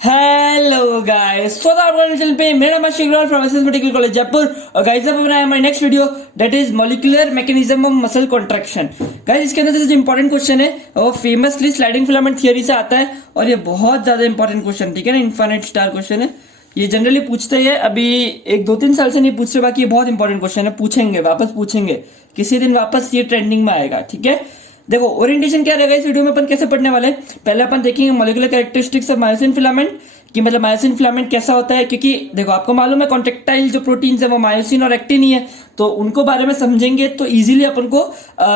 Hello guys, सो आपका channel पे मेरा नाम Shivraj from SS medical college Jaipur. और गाइस अब बनाया हमारी next video that is molecular mechanism of muscle contraction. Guys इसके अंदर जो इंपॉर्टेंट क्वेश्चन है वो फेमसली स्लाइडिंग फिलामेंट थियरी से आता है और ये बहुत ज्यादा इंपॉर्टेंट क्वेश्चन, ठीक है ना, इनफाइनाइट स्टार क्वेश्चन है। ये जनरली पूछते हैं, अभी एक दो तीन साल से नहीं पूछ रहे, बाकी ये बहुत इंपॉर्टेंट क्वेश्चन है, पूछेंगे, वापस पूछेंगे किसी दिन, वापस ये ट्रेंडिंग में आएगा, ठीक है। देखो ओरिएंटेशन क्या रहेगा इस वीडियो में, अपन कैसे पढ़ने वाले हैं। पहले अपन देखेंगे molecular characteristics of myosin filament, कि मतलब मायोसिन फिलामेंट कैसा होता है, क्योंकि देखो आपको मालूम है कॉन्ट्रेक्टाइल जो प्रोटीन्स है वो मायोसिन और एक्टिन ही है, तो उनको बारे में समझेंगे तो इजीली अपन को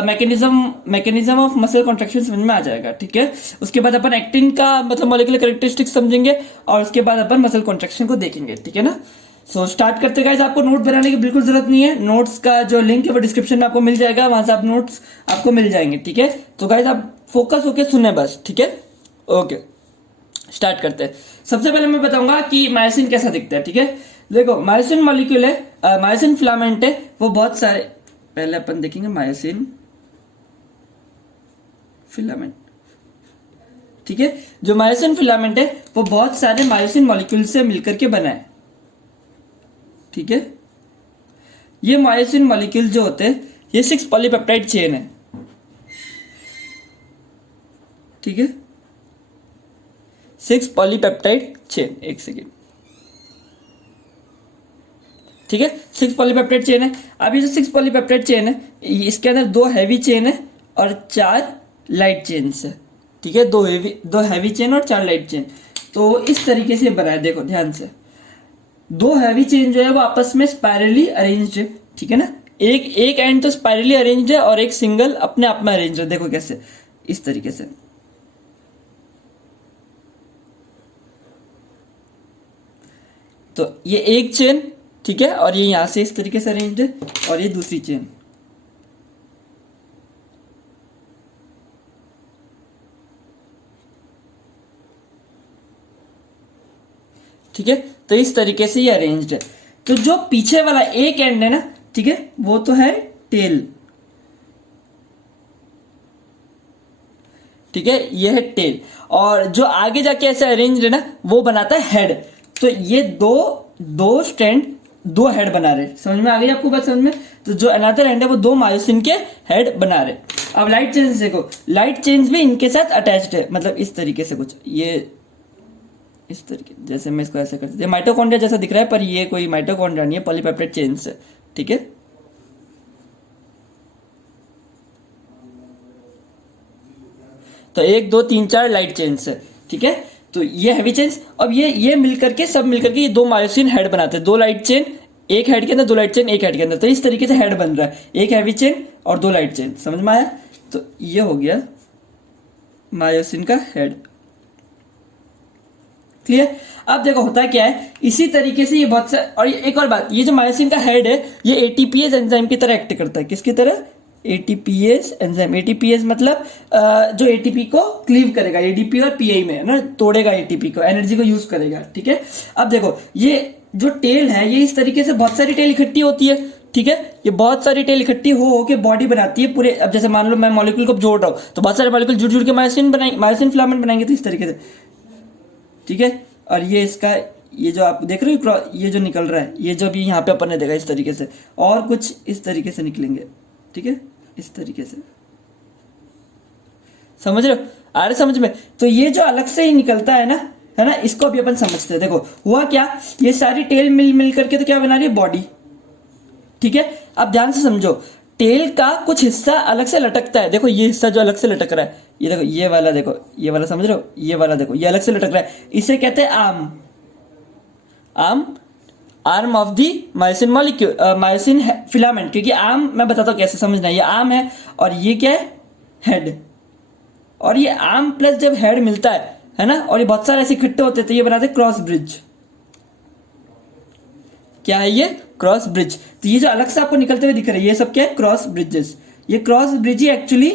मैकेनिज्म ऑफ मसल कॉन्ट्रैक्शन समझ में आ जाएगा, ठीक है। उसके बाद अपन एक्टिन का मतलब मॉलिक्यूलर कैरेक्टरिस्टिक्स समझेंगे और उसके बाद अपन मसल कॉन्ट्रैक्शन को देखेंगे, ठीक है ना। सो स्टार्ट करते गाइस। आपको नोट बनाने की बिल्कुल जरूरत नहीं है, नोट्स का जो लिंक है वो डिस्क्रिप्शन में आपको मिल जाएगा, वहां से आप नोट्स आपको मिल जाएंगे, ठीक है। तो गाइस आप फोकस होके सुने बस, ठीक है। ओके स्टार्ट करते हैं। सबसे पहले मैं बताऊंगा कि मायोसिन कैसा दिखता है, ठीक है। देखो मायोसिन मॉलिक्यूल है, मायोसिन फिलामेंट है, वो बहुत सारे, पहले अपन देखेंगे मायोसिन फिलामेंट, ठीक है। जो मायोसिन फिलामेंट है वो बहुत सारे मायोसिन मॉलिक्यूल से मिलकर के बना है, ठीक है। ये मायोसिन मॉलिक्यूल जो होते हैं ये 6 पॉलीपेप्टाइड चेन है, ठीक है। 6 पॉलीपेप्टाइड चेन, एक सेकेंड, ठीक है। 6 पॉलीपेप्टाइड चेन है। अब ये जो 6 पॉलीपेप्टाइड चेन है इसके अंदर 2 हैवी चेन है और 4 लाइट चेन्स है, ठीक है। 2 हैवी चेन और 4 लाइट चेन, तो इस तरीके से बना है, देखो ध्यान से। 2 हैवी चेन जो है वो आपस में स्पाइरली अरेंज्ड है, ठीक है ना। एक एंड तो स्पाइरली अरेंज्ड है और एक सिंगल अपने आप में अरेंज्ड है, देखो कैसे, इस तरीके से। तो ये एक चेन, ठीक है, और ये यहां से इस तरीके से अरेंज्ड है और ये दूसरी चेन, ठीक है। तो इस तरीके से ये अरेंज्ड है। तो जो पीछे वाला एक एंड है ना, ठीक है, वो तो है टेल, ठीक है, ये है टेल। और जो आगे जाके ऐसे अरेंज है ना वो बनाता है हेड। तो ये दो स्ट्रैंड 2 हेड बना रहे, समझ में आ गई आपको बात, समझ में। तो जो अनदर एंड है वो 2 मायोसिन के हेड बना रहे। अब लाइट चेन्स देखो, लाइट चेन्स भी इनके साथ अटैच्ड है, मतलब इस तरीके से कुछ, ये इस तरीके, जैसे मैं इसको ऐसे करते, माइटोकॉन्ड्रिया जैसा दिख रहा है पर ये कोई माइटोकॉन्ड्रिया नहीं है, पॉलीपेप्टाइड चेन्स है, ठीक है। तो 1 2 3 4 लाइट चेन्स है, ठीक है। तो ये हैवी चेन्स, अब ये मिलकर के सब मिलकर के ये 2 मायोसिन हेड बनाते हैं। 2 लाइट चेन एक हेड के अंदर, 2 लाइट चेन एक हेड के अंदर, तो इस तरीके से हेड बन रहा है, एक हैवी चेन और 2 लाइट चेन, समझ में आया। तो ये हो गया मायोसिन का हेड, क्लियर। अब देखो होता क्या है, इसी तरीके से ये बहुत सा, और एक और बात, ये जो मायोसिन का हेड है ये एटीपीएस एंजाइम की तरह एक्ट करता है। किसकी तरह? ATPase enzyme. एटीपीएस मतलब जो एटीपी को क्लीव करेगा, एडीपी और पीआई में ना, तोड़ेगा एटीपी को, एनर्जी को यूज करेगा, ठीक है। अब देखो ये जो टेल है ये इस तरीके से बहुत सारी टेल इकट्ठी होती है, ठीक है। ये बहुत सारी टेल इकट्ठी हो के बॉडी बनाती है पूरे। अब जैसे मान लो मैं मॉलिक्यूल को जोड़ रहा हूं तो बहुत सारे मॉलिक्यूल जुड़ जुड़ के मायोसिन फिलामेंट बनाएंगे, तो इस तरीके से, ठीक है। और ये इसका, ये जो आप देख रहे हो ये जो निकल रहा है, ये जो भी यहाँ पे अपन ने देखा इस तरीके से, और कुछ इस तरीके से निकलेंगे, ठीक है, इस तरीके से, समझ रहे हो, आ रहे समझ में। तो ये जो अलग से ही निकलता है ना, इसको भी अपन समझते हैं। देखो हुआ क्या, ये सारी टेल मिल करके तो क्या बना रही है, बॉडी, ठीक है। अब ध्यान से समझो, टेल का कुछ हिस्सा अलग से लटकता है, देखो ये हिस्सा जो अलग से लटक रहा है, ये देखो, ये वाला देखो, ये वाला समझ रहे हो, ये वाला देखो, ये अलग से लटक रहा है, इसे कहते हैं arm of the myosin molecule, myosin filament. क्योंकि आर्म मैं बताता हूं कैसे समझना, ये आर्म है और ये क्या है, हेड। और ये आर्म प्लस जब हेड मिलता है ना, और ये बहुत सारे ऐसे इकट्ठे होते हैं तो ये बनाते हैं क्रॉस ब्रिज। क्या है ये? Cross bridge. तो ये जो अलग से आपको निकलते हुए दिख रहे हैं ये सब क्या है, क्रॉस ब्रिजेस। ये क्रॉस ब्रिज ही एक्चुअली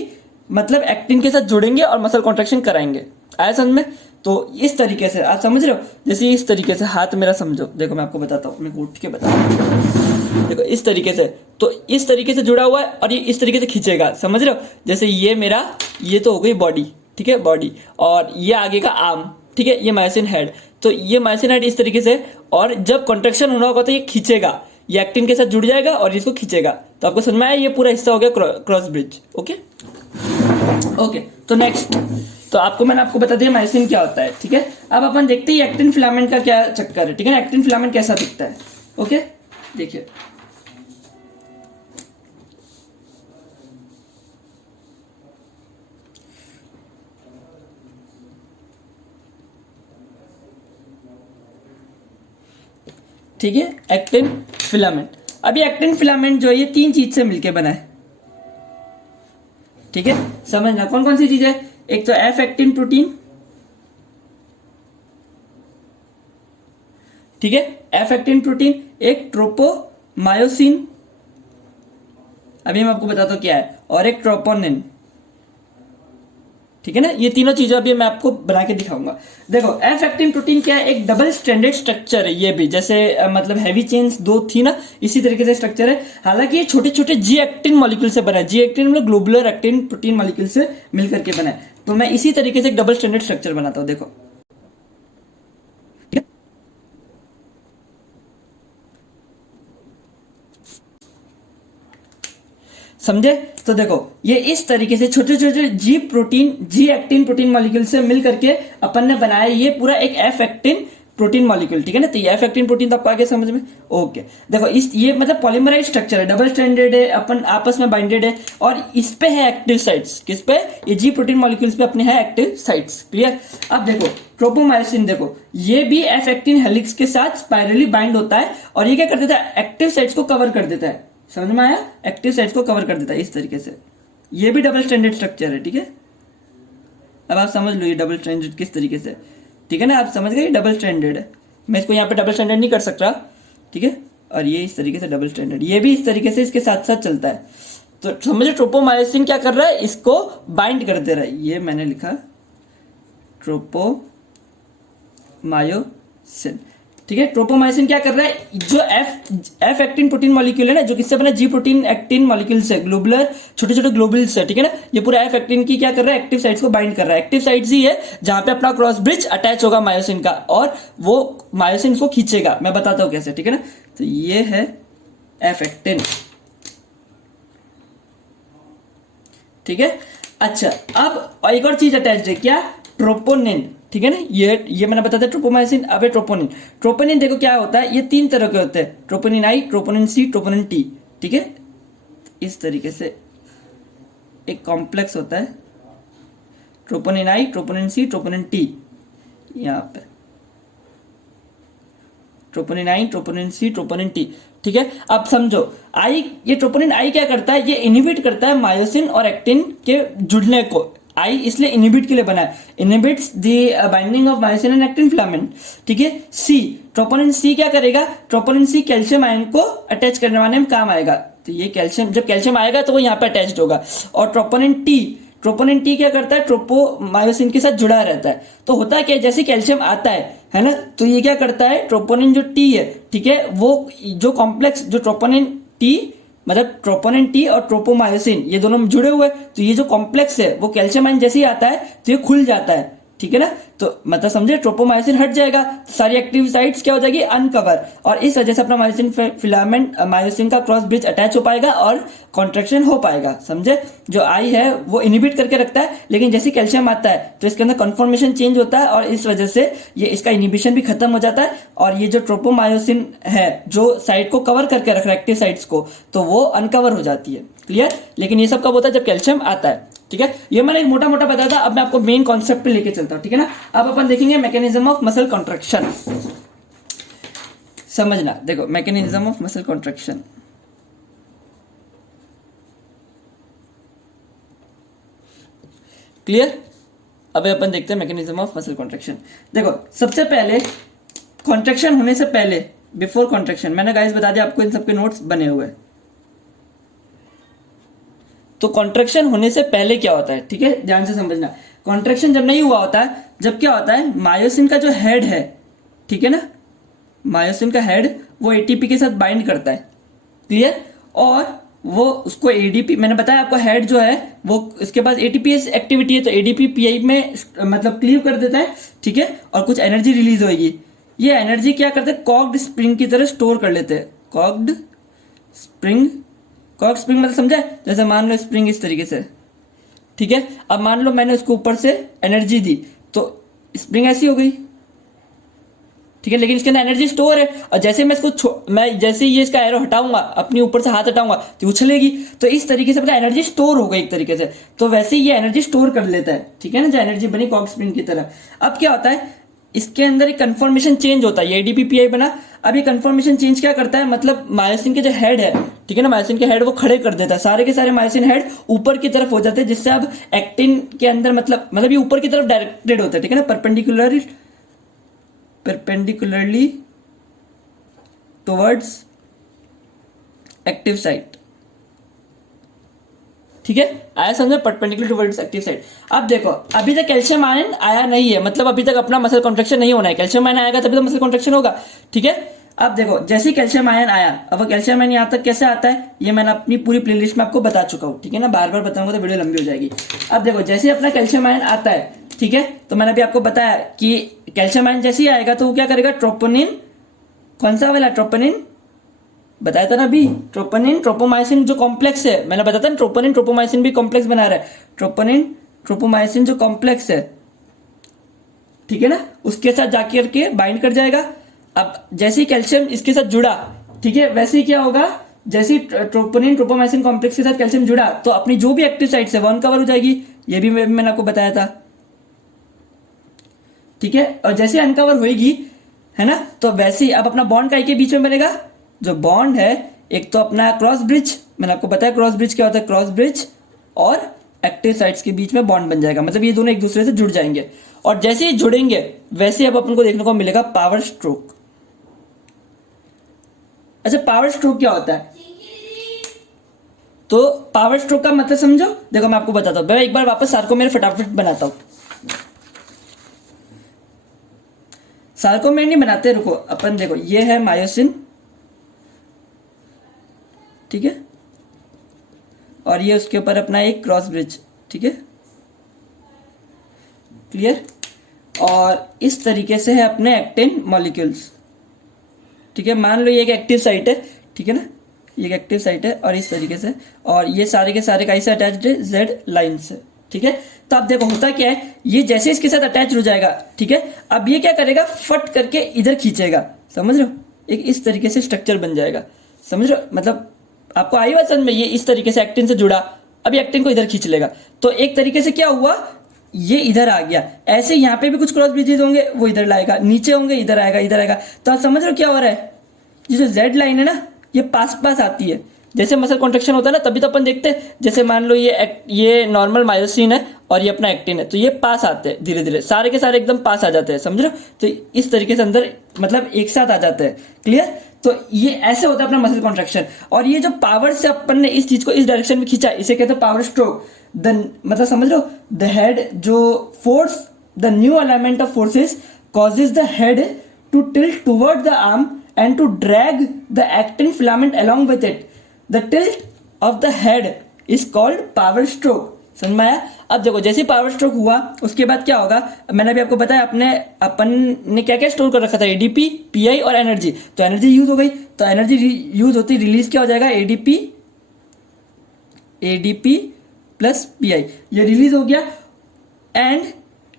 मतलब एक्टिन के साथ जुड़ेंगे और मसल कॉन्ट्रैक्शन कराएंगे, आया समझ में। तो इस तरीके से आप समझ रहे हो, जैसे इस तरीके से हाथ मेरा समझो, देखो मैं आपको बताता हूँ, मैं उठ के बताता हूँ, देखो इस तरीके से, तो इस तरीके से जुड़ा हुआ है और ये इस तरीके से खींचेगा, समझ रहे हो। जैसे ये मेरा, ये तो हो गई बॉडी, ठीक है, बॉडी, और ये आगे का आर्म, ठीक है, ये मायोसिन हेड, तो ये मायोसिन हेड इस तरीके से, और जब कॉन्ट्रैक्शन होना होगा तो ये खींचेगा, ये एक्टिन के साथ जुड़ जाएगा और इसको खींचेगा। तो आपको समझ में आया, ये पूरा हिस्सा हो गया क्रॉस ब्रिज। ओके ओके, तो नेक्स्ट, तो मैंने आपको बता दिया मायोसिन क्या होता है, ठीक है। अब अपन देखते हैं एक्टिन फिलामेंट का क्या चक्कर है, ठीक है ना, एक्टिन फिलामेंट कैसा दिखता है। ओके, देखिए ठीक है, एक्टिन फिलामेंट। अभी एक्टिन फिलामेंट जो है ये 3 चीज से मिलके बना है, ठीक है, समझना कौन कौन सी चीज है। एक तो एफ एक्टिन प्रोटीन, ठीक है, एफ एक्टिन प्रोटीन, एक ट्रोपोमायोसिन, अभी मैं आपको बताता हूं क्या है, और एक ट्रोपोनिन, ठीक है ना। ये तीनों चीजें अभी मैं आपको बना के दिखाऊंगा। देखो एफ एक्टिन प्रोटीन क्या है, एक डबल स्ट्रैंडेड स्ट्रक्चर है, ये भी जैसे मतलब हैवी चेन्स 2 थी ना, इसी तरीके से स्ट्रक्चर है। हालांकि ये छोटे छोटे जी एक्टिन मॉलिक्यूल से बना है, जी एक्टिन मतलब ग्लोबुलर एक्टिन प्रोटीन मॉलिक्यूल से मिलकर के बना है। तो मैं इसी तरीके से एक डबल स्ट्रैंडेड स्ट्रक्चर बनाता हूं, देखो समझे। तो देखो ये इस तरीके से छोटे छोटे जी एक्टिन प्रोटीन मॉलिक्यूल से मिल करके अपन ने बनाया ये पूरा एक एफ एक्टिन प्रोटीन मॉलिक्यूल, ठीक है ना। तो ये एफ एक्टिन प्रोटीन तो आपको आगे समझ में। ओके, देखो इस ये मतलब पॉलीमराइज स्ट्रक्चर है, डबल स्ट्रैंडेड है, अपन आपस में बाइंडेड है, और इस पे है एक्टिव साइट्स, किस पे, ये जी प्रोटीन मॉलिक्यूल्स पे अपने है एक्टिव साइट्स। क्लियर। अब देखो ट्रोपोमायोसिन, देखो ये भी एफ एक्टिन हेलिक्स के साथ स्पाइरली बाइंड होता है, और ये क्या कर देता है, एक्टिव साइट्स को कवर कर देता है। समझ में आया, एक्टिव साइट्स को कवर कर देता है इस तरीके से। ये भी डबल स्ट्रैंडेड स्ट्रक्चर है, ठीक है। अब आप समझ लो ये डबल स्ट्रैंडेड किस तरीके से, ठीक है ना, आप समझ गए डबल स्ट्रैंडेड है। मैं इसको यहाँ पे डबल स्ट्रैंडेड नहीं कर सकता, ठीक है। और ये इस तरीके से डबल स्ट्रैंडेड, ये भी इस तरीके से इसके साथ साथ चलता है। तो समझो ट्रोपोमायोसिन क्या कर रहा है, इसको बाइंड कर दे रहा है। ये मैंने लिखा ट्रोपोमायोसिन, ठीक है। ट्रोपोमायोसिन क्या कर रहा है, जो एफ एक्टिन प्रोटीन मॉलिक्यूल है ना, जो किससे बना, जी प्रोटीन एक्टिन मॉलिक्यूल से, ग्लोबुलर छोटे छोटे ग्लोबुल्स है, ठीक है ना। ये पूरा एफ एक्टिन की क्या कर रहा है, एक्टिव साइट्स को बाइंड कर रहा है। एक्टिव साइट्स ही है जहां पे अपना क्रॉस ब्रिज अटैच होगा मायोसिन का, और वो मायोसिन को खींचेगा। मैं बताता हूं कैसे, ठीक है ना। तो ये है एफ एक्टिन, ठीक है। अच्छा, अब एक और चीज अटैच है, क्या, ट्रोपोनिन, ठीक है ना। ये मैंने बताया था ट्रोपोमायोसिन। अब है ट्रोपोनिन। ट्रोपोनिन देखो क्या होता है, ये 3 तरह के होते हैं, troponin I, troponin C, troponin T, ठीक है। इस तरीके से एक कॉम्प्लेक्स होता है, troponin I, troponin C, troponin T, यहां पे troponin I, troponin C, troponin T, ठीक है। अब समझो आई, ये ट्रोपोनिन आई क्या करता है, ये इनहिबिट करता है मायोसिन और एक्टिन के जुड़ने को। आई इसलिए इनहिबिट के लिए बना है, inhibits the binding of myosin and actin filament, ठीक है। सी, ट्रोपोनिन सी क्या करेगा, ट्रोपोनिन सी कैल्शियम आयन को अटैच करने वाले में काम आएगा। तो ये कैल्शियम, जब कैल्शियम आएगा तो वो यहाँ पे अटैच्ड होगा। और ट्रोपोनिन टी क्या करता है, ट्रोपोमायोसिन के साथ जुड़ा रहता है। तो होता क्या है, जैसे कैल्शियम आता है ना, तो ये क्या करता है, ट्रोपोनिन जो टी है, ठीक है, वो जो कॉम्प्लेक्स जो ट्रोपोनिन टी मतलब ट्रोपोनिन टी और ट्रोपोमायोसिन ये दोनों जुड़े हुए, तो ये जो कॉम्प्लेक्स है वो कैल्शियम आयन जैसे ही आता है तो ये खुल जाता है, ठीक है ना। तो मतलब समझे, ट्रोपोमायोसिन हट जाएगा, सारी एक्टिव साइट्स क्या हो जाएगी, अनकवर, और इस वजह से अपना मायोसिन फिलामेंट, मायोसिन का क्रॉस ब्रिज अटैच हो पाएगा और कॉन्ट्रैक्शन हो पाएगा। समझे, जो आई है वो इनहिबिट करके रखता है, लेकिन जैसे कैल्शियम आता है तो इसके अंदर कन्फॉर्मेशन चेंज होता है, और इस वजह से ये इसका इनहिबिशन भी खत्म हो जाता है, और ये जो ट्रोपोमायोसिन है जो साइट को कवर करके रख रहा है, एक्टिव साइट्स को, तो वो अनकवर हो जाती है। क्लियर। लेकिन ये सब कब होता है, जब कैल्शियम आता है, ठीक है। ये मैंने एक मोटा मोटा बताया था, अब मैं आपको मेन कॉन्सेप्ट पे लेके चलता हूं, ठीक है ना। अब अपन देखेंगे मैकेनिज्म ऑफ मसल कॉन्ट्रैक्शन। समझना, देखो mechanism of muscle contraction, clear. अब अपन देखते हैं मैकेनिज्म ऑफ मसल कॉन्ट्रैक्शन। देखो सबसे पहले कॉन्ट्रैक्शन होने से पहले, बिफोर कॉन्ट्रैक्शन, मैंने गाइस बता दिया आपको, इन सबके नोट्स बने हुए हैं। तो कॉन्ट्रैक्शन होने से पहले क्या होता है, ठीक है, ध्यान से समझना। कॉन्ट्रैक्शन जब नहीं हुआ होता है, जब क्या होता है, मायोसिन का जो हेड है, ठीक है ना, मायोसिन का हेड वो एटीपी के साथ बाइंड करता है, क्लियर। और वो उसको एडीपी, मैंने बताया आपको हेड जो है वो इसके पास एटीपीएस एक्टिविटी है, तो एडीपी पीआई में मतलब क्लीव कर देता है, ठीक है, और कुछ एनर्जी रिलीज होगी। ये एनर्जी क्या करते हैं, कॉक्ड स्प्रिंग की तरह स्टोर कर लेते हैं। कॉक्ड स्प्रिंग, कॉक्ड स्प्रिंग मतलब समझा, जैसे मान लो स्प्रिंग इस तरीके से, ठीक है। अब मान लो मैंने उसको ऊपर से एनर्जी दी तो स्प्रिंग ऐसी हो गई, ठीक है, लेकिन इसके अंदर एनर्जी स्टोर है, और जैसे मैं इसको मैं जैसे ये इसका एरो हटाऊंगा, अपनी ऊपर से हाथ हटाऊंगा तो उछलेगी, तो इस तरीके से मतलब एनर्जी स्टोर हो गई एक तरीके से, तो वैसे ही ये एनर्जी स्टोर कर लेता है, ठीक है ना, जो एनर्जी बनी कॉक स्प्रिंग की तरह। अब क्या होता है, इसके अंदर एक कन्फॉर्मेशन चेंज होता है, ये एडीपीपीआई बना। अब ये कन्फॉर्मेशन चेंज क्या करता है, मतलब मायोसिन के जो हेड है, ठीक है ना, मायोसिन के हेड वो खड़े कर देता है, सारे के सारे मायोसिन हेड ऊपर की तरफ हो जाते हैं, जिससे अब एक्टिन के अंदर मतलब ये ऊपर की तरफ डायरेक्टेड होता है, ठीक है ना, परपेंडिकुलरली टुवर्ड्स एक्टिव साइट, ठीक है, आया समझ में, परपेंडिकुलर टुवर्ड्स एक्टिव साइट। अब देखो अभी तक कैल्शियम आयन आया नहीं है, मतलब अभी तक अपना मसल कॉन्ट्रैक्शन नहीं होना है, कैल्शियम आयन आएगा तभी तो मसल कॉन्ट्रैक्शन होगा, ठीक है। अब देखो जैसे कैल्शियम आयन आया, अब कैल्शियम आयन यहाँ तक कैसे आता है, ये मैंने अपनी पूरी प्लेलिस्ट में आपको बता चुका हूँ, ठीक है ना, बार बार बताऊंगा तो वीडियो लंबी हो जाएगी। अब देखो जैसे अपना कैल्शियम आयन आता है, ठीक है, तो मैंने अभी आपको बताया कि कैल्शियम आयन जैसे ही आएगा तो वो क्या करेगा, ट्रोपोनिन, कौन सा वाला ट्रोपोनिन बताया था ना अभी, ट्रोपोनिन ट्रोपोमाइसिन जो कॉम्प्लेक्स है, मैंने बताया था ना, ट्रोपोनिन ट्रोपोमाइसिन भी कॉम्प्लेक्स बना रहा है, ट्रोपोनिन ट्रोपोमाइसिन जो कॉम्प्लेक्स है, ठीक है ना, उसके साथ जाकर के बाइंड कर जाएगा। अब जैसे ही कैल्शियम इसके साथ जुड़ा, ठीक है, वैसे ही क्या होगा, जैसे ट्रोपोनिन ट्रोपोमाइसिन कॉम्प्लेक्स के साथ कैल्शियम जुड़ा तो अपनी जो भी एक्टिव साइट है वो अनकवर हो जाएगी, ये भी मैंने आपको बताया था, ठीक है। और जैसे अनकवर होएगी, है ना, तो वैसे ही अब अपना बॉन्ड का के बीच में बनेगा, जो बॉन्ड है एक तो अपना क्रॉस ब्रिज, मैंने आपको बताया क्रॉस ब्रिज क्या होता है, क्रॉस ब्रिज और एक्टिव साइट्स के बीच में बॉन्ड बन जाएगा, मतलब ये दोनों एक दूसरे से जुड़ जाएंगे, और जैसे ही जुड़ेंगे वैसे अब अपन को देखने को मिलेगा पावर स्ट्रोक। अच्छा पावर स्ट्रोक क्या होता है, तो पावर स्ट्रोक का मतलब समझो, देखो मैं आपको बताता हूं, मैं एक बार वापस सार्कोमेर फटाफट बनाता हूं, सार्कोमेर नहीं बनाते, रुको अपन देखो, ये है मायोसिन, ठीक है, और ये उसके ऊपर अपना एक क्रॉस ब्रिज, ठीक है, क्लियर। और इस तरीके से है अपने एक्टिन मॉलिक्यूल्स, ठीक है, मान लो ये एक एक्टिव साइट है, ठीक है ना, ये एक एक्टिव साइट है और इस तरीके से, और ये सारे के सारे कैसे अटैच्ड है, जेड लाइन से, ठीक है। तो अब देखो होता क्या है, ये जैसे इसके साथ अटैच हो जाएगा, ठीक है, अब ये क्या करेगा, फट करके इधर खींचेगा, समझ रहे हो, एक इस तरीके से स्ट्रक्चर बन जाएगा, समझ रहे हो, मतलब आपको आई बात समझ में, ये इस तरीके से एक्टिन से जुड़ा, अभी एक्टिन को इधर खींच लेगा, तो एक तरीके से क्या हुआ, ये इधर आ गया, ऐसे यहाँ पे भी कुछ क्रॉस ब्रिजेस होंगे वो इधर लाएगा, नीचे होंगे इधर आएगा, इधर आएगा, तो आप समझ रहे हो क्या हो रहा है, ये जो जेड लाइन है ना ये पास पास आती है, जैसे मसल कॉन्ट्रैक्शन होता है ना तभी तो अपन देखते हैं, जैसे मान लो ये नॉर्मल मायोसिन है और ये अपना एक्टिन है, तो ये पास आते हैं धीरे धीरे, सारे के सारे एकदम पास आ जाते हैं, समझ रहे हो, तो इस तरीके से अंदर मतलब एक साथ आ जाते हैं, क्लियर। तो ये ऐसे होता है अपना मसल कॉन्ट्रैक्शन, और ये जो पावर से अपन ने इस चीज को इस डायरेक्शन में खींचा इसे कहते हैं पावर स्ट्रोक। मतलब समझ लो, द हेड जो force, the new element of forces causes the head to tilt toward the arm and to drag the actin filament along with it. The tilt of the head is called power stroke. समझ में आया। अब देखो जैसे power stroke हुआ उसके बाद क्या होगा, मैंने अभी आपको बताया अपन ने क्या क्या स्टोर कर रखा था, एडीपी, पीआई और एनर्जी, तो एनर्जी यूज हो गई, तो एनर्जी यूज होती रिलीज क्या हो जाएगा, एडीपी प्लस पीआई, ये रिलीज हो गया, and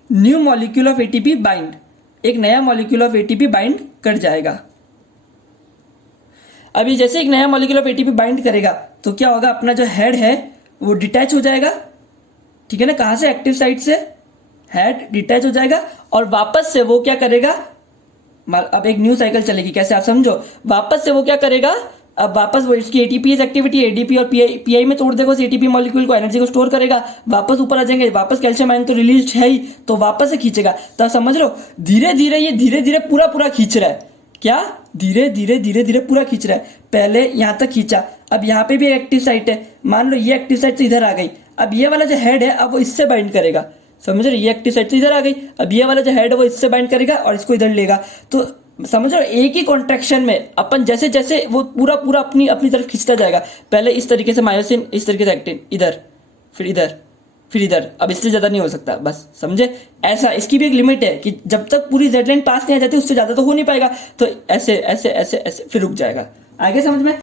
new molecule of ATP bind, एक नया मॉलिक्यूल ऑफ एटीपी बाइंड कर जाएगा। अभी जैसे एक नया मॉलिक्यूल ऑफ एटीपी बाइंड करेगा तो क्या होगा, अपना जो हेड है वो डिटैच हो जाएगा, ठीक है ना, कहां से, एक्टिव साइट से हेड डिटैच हो जाएगा, और वापस से वो क्या करेगा, अब एक न्यू साइकिल चलेगी, कैसे आप समझो, वापस से वो क्या करेगा, अब वापस वो इसकी एटीपी एक्टिविटी एडीपी और पीआई में तोड़ देगा उस एटीपी मॉलिक्यूल को, एनर्जी को स्टोर करेगा, वापस ऊपर आ जाएंगे, वापस कैल्शियम आयन तो रिलीज है ही, तो वापस से खींचेगा, तो समझ लो धीरे धीरे ये धीरे धीरे पूरा खींच रहा है, क्या धीरे धीरे पूरा खींच रहा है, पहले यहां तक खींचा, अब यहाँ पे भी एक्टिव साइट है, मान लो ये एक्टिव साइट से इधर आ गई, अब ये वाला जो हेड है अब वो इससे बाइंड करेगा, समझ रहे, ये एक्टिव साइट से इधर आ गई, अब ये वाला जो हेड है वो इससे बाइंड करेगा और इसको इधर लेगा, तो समझ रहे हो, एक ही कॉन्ट्रैक्शन में अपन जैसे जैसे वो पूरा पूरा अपनी अपनी तरफ खींचता जाएगा। पहले इस तरीके से मायोसिन, इस तरीके से एक्टिन, इधर फिर इधर फिर इधर, अब इससे ज्यादा नहीं हो सकता, बस समझे। ऐसा इसकी भी एक लिमिट है कि जब तक पूरी जेड लाइन पास नहीं आ जाती उससे ज्यादा तो हो नहीं पाएगा, तो ऐसे ऐसे ऐसे ऐसे फिर रुक जाएगा। आगे समझ में।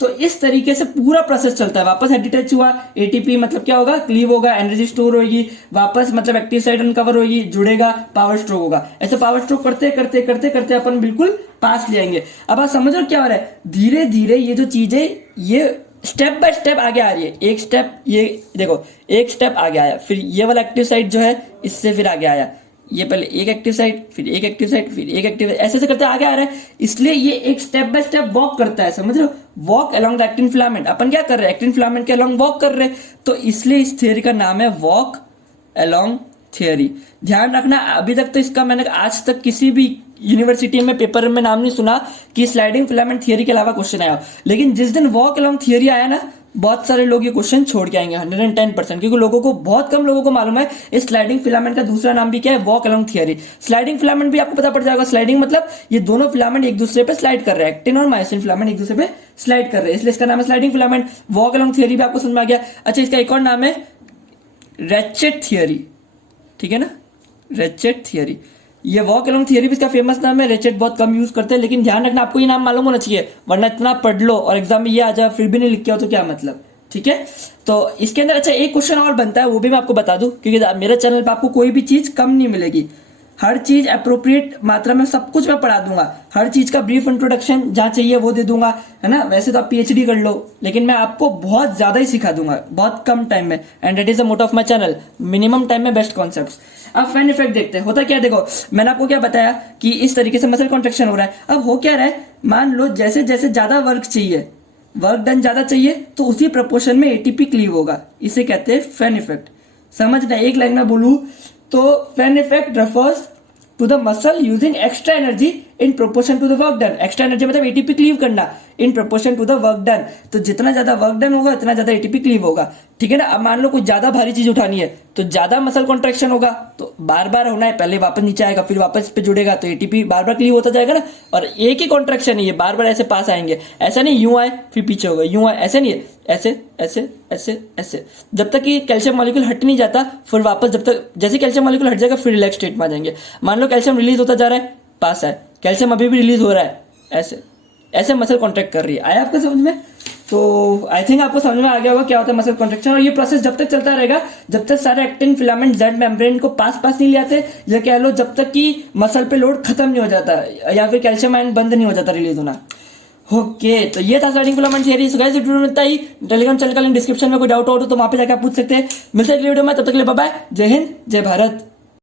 तो इस तरीके से पूरा प्रोसेस चलता है। वापस हेड डिटैच हुआ, एटीपी मतलब क्या होगा, क्लीव होगा, एनर्जी स्टोर होगी, वापस मतलब एक्टिव साइट अनकवर होगी, जुड़ेगा, पावर स्ट्रोक होगा। ऐसे पावर स्ट्रोक करते करते करते करते अपन बिल्कुल पास ले आएंगे। अब आप समझ रहे हो क्या हो रहा है, धीरे धीरे ये जो चीजें ये स्टेप बाय स्टेप आगे आ रही है। एक स्टेप, ये देखो एक स्टेप आगे आया, फिर ये वाला एक्टिव साइट जो है इससे फिर आगे आया, ये पहले एक एक्टिव साइट, फिर एक एक्टिव साइट, फिर एक एक्टिव, ऐसे ऐसे करते आगे आ रहा है। इसलिए ये एक स्टेप बाय स्टेप वॉक करता है, समझ रहे हो, walk along the actin filament. अपन क्या कर रहे हैं, एक्टिन फिलामेंट के अलोंग वॉक कर रहे हैं, तो इसलिए इस थियरी का नाम है वॉक अलोंग थियरी। ध्यान रखना, अभी तक तो इसका मैंने आज तक किसी भी यूनिवर्सिटी में पेपर में नाम नहीं सुना कि स्लाइडिंग फिलामेंट थियरी के अलावा क्वेश्चन आया हो, लेकिन जिस दिन वॉक अलोंग थियरी आया ना, बहुत सारे लोग ये क्वेश्चन छोड़ के आएंगे 110%, क्योंकि लोगों को, बहुत कम लोगों को मालूम है इस स्लाइडिंग फिलामेंट का दूसरा नाम भी क्या है, walk along theory. Sliding filament भी आपको पता पड़ जाएगा। स्लाइडिंग मतलब ये दोनों फिलामेंट एक दूसरे पे स्लाइड कर रहे हैं, एक्टिन और मायोसिन फिलामेंट एक दूसरे पे स्लाइड कर रहे हैं, इसलिए इसका नाम है sliding filament. Walk along theory भी आपको समझ में आ गया। अच्छा, इसका एक और नाम है रेचेट थियरी, ठीक है ना, रेचेट थियरी। ये वॉक अलोंग थियरी भी इसका फेमस नाम है, रेचेट बहुत कम यूज करते हैं, लेकिन ध्यान रखना आपको ये नाम मालूम होना चाहिए, वरना इतना पढ़ लो और एग्जाम में ये आ जाए फिर भी नहीं लिख के हो तो क्या मतलब, ठीक है। तो इसके अंदर अच्छा एक क्वेश्चन और बनता है, वो भी मैं आपको बता दूं, क्योंकि मेरे चैनल पे आपको कोई भी चीज कम नहीं मिलेगी, हर चीज अप्रोप्रिएट मात्रा में सब कुछ मैं पढ़ा दूंगा, हर चीज का ब्रीफ इंट्रोडक्शन जहां चाहिए वो दे दूंगा, है ना। वैसे तो आप पीएचडी कर लो, लेकिन मैं आपको बहुत ज्यादा ही सिखा दूंगा बहुत कम टाइम में, and that is the motto of my channel, minimum time में बेस्ट कॉन्सेप्ट्स। अब फैन इफेक्ट देखते हैं, होता क्या, देखो मैंने आपको क्या बताया कि इस तरीके से मसल कॉन्ट्रैक्शन हो रहा है। अब हो क्या रहा है, मान लो जैसे जैसे ज्यादा वर्क चाहिए, वर्क डन ज्यादा चाहिए, तो उसी प्रपोर्शन में एटीपी क्लीव होगा, इसे कहते हैं फैन इफेक्ट। समझना, एक लाइन में बोलूं तो Fenn effect refers to the muscle using extra energy in proportion to the work done. Extra energy मतलब एटीपी क्लीव करना in proportion to the work done. तो जितना ज्यादा वर्क डन होगा उतना ज्यादा एटीपी क्लीव होगा, ठीक है ना। अब मान लो कुछ ज्यादा भारी चीज उठानी है तो ज्यादा मसल कॉन्ट्रैक्शन होगा, तो बार बार होना है, पहले वापस नीचे आएगा फिर वापस पे जुड़ेगा, तो एटीपी बार बार क्लीव होता जाएगा ना। और एक ही कॉन्ट्रैक्शन है, ये बार बार ऐसे पास आएंगे, ऐसा नहीं यूं आए फिर पीछे होगा, यूं आए, ऐसे नहीं है, ऐसे ऐसे ऐसे ऐसे, जब तक कि कैल्शियम मॉलिक्यूल हट नहीं जाता, फिर वापस जब तक जैसे कैल्शियम मॉलिक्यूल हट जाएगा फिर रिलैक्स स्टेट में आ जाएंगे। मान लो कैल्शियम रिलीज होता जा रहा है, पास है, कैल्शियम अभी भी रिलीज हो रहा है, ऐसे ऐसे मसल कॉन्ट्रैक्ट कर रही है। आया आपको समझ में? तो आई थिंक आपको समझ में आ गया होगा क्या होता है मसल कॉन्ट्रैक्शन। और ये प्रोसेस जब तक चलता रहेगा जब तक सारे एक्टिन फिलामेंट जेड मेम्ब्रेन को पास नहीं ले आते, या कह लो जब तक कि मसल पे लोड खत्म नहीं हो जाता, या फिर कैल्शियम आयन बंद नहीं हो जाता रिलीज होना। ओके, तो ये था sliding filament theory. So guys, video में इतना ही। टेलीग्राम चैनल का लिंक डिस्क्रिप्शन में, कोई डाउट हो तो वहां पे जाकर आप पूछ सकते हैं। मिलते हैं अगले वीडियो में, तब तक के लिए बाय बाय, जय हिंद जय भारत।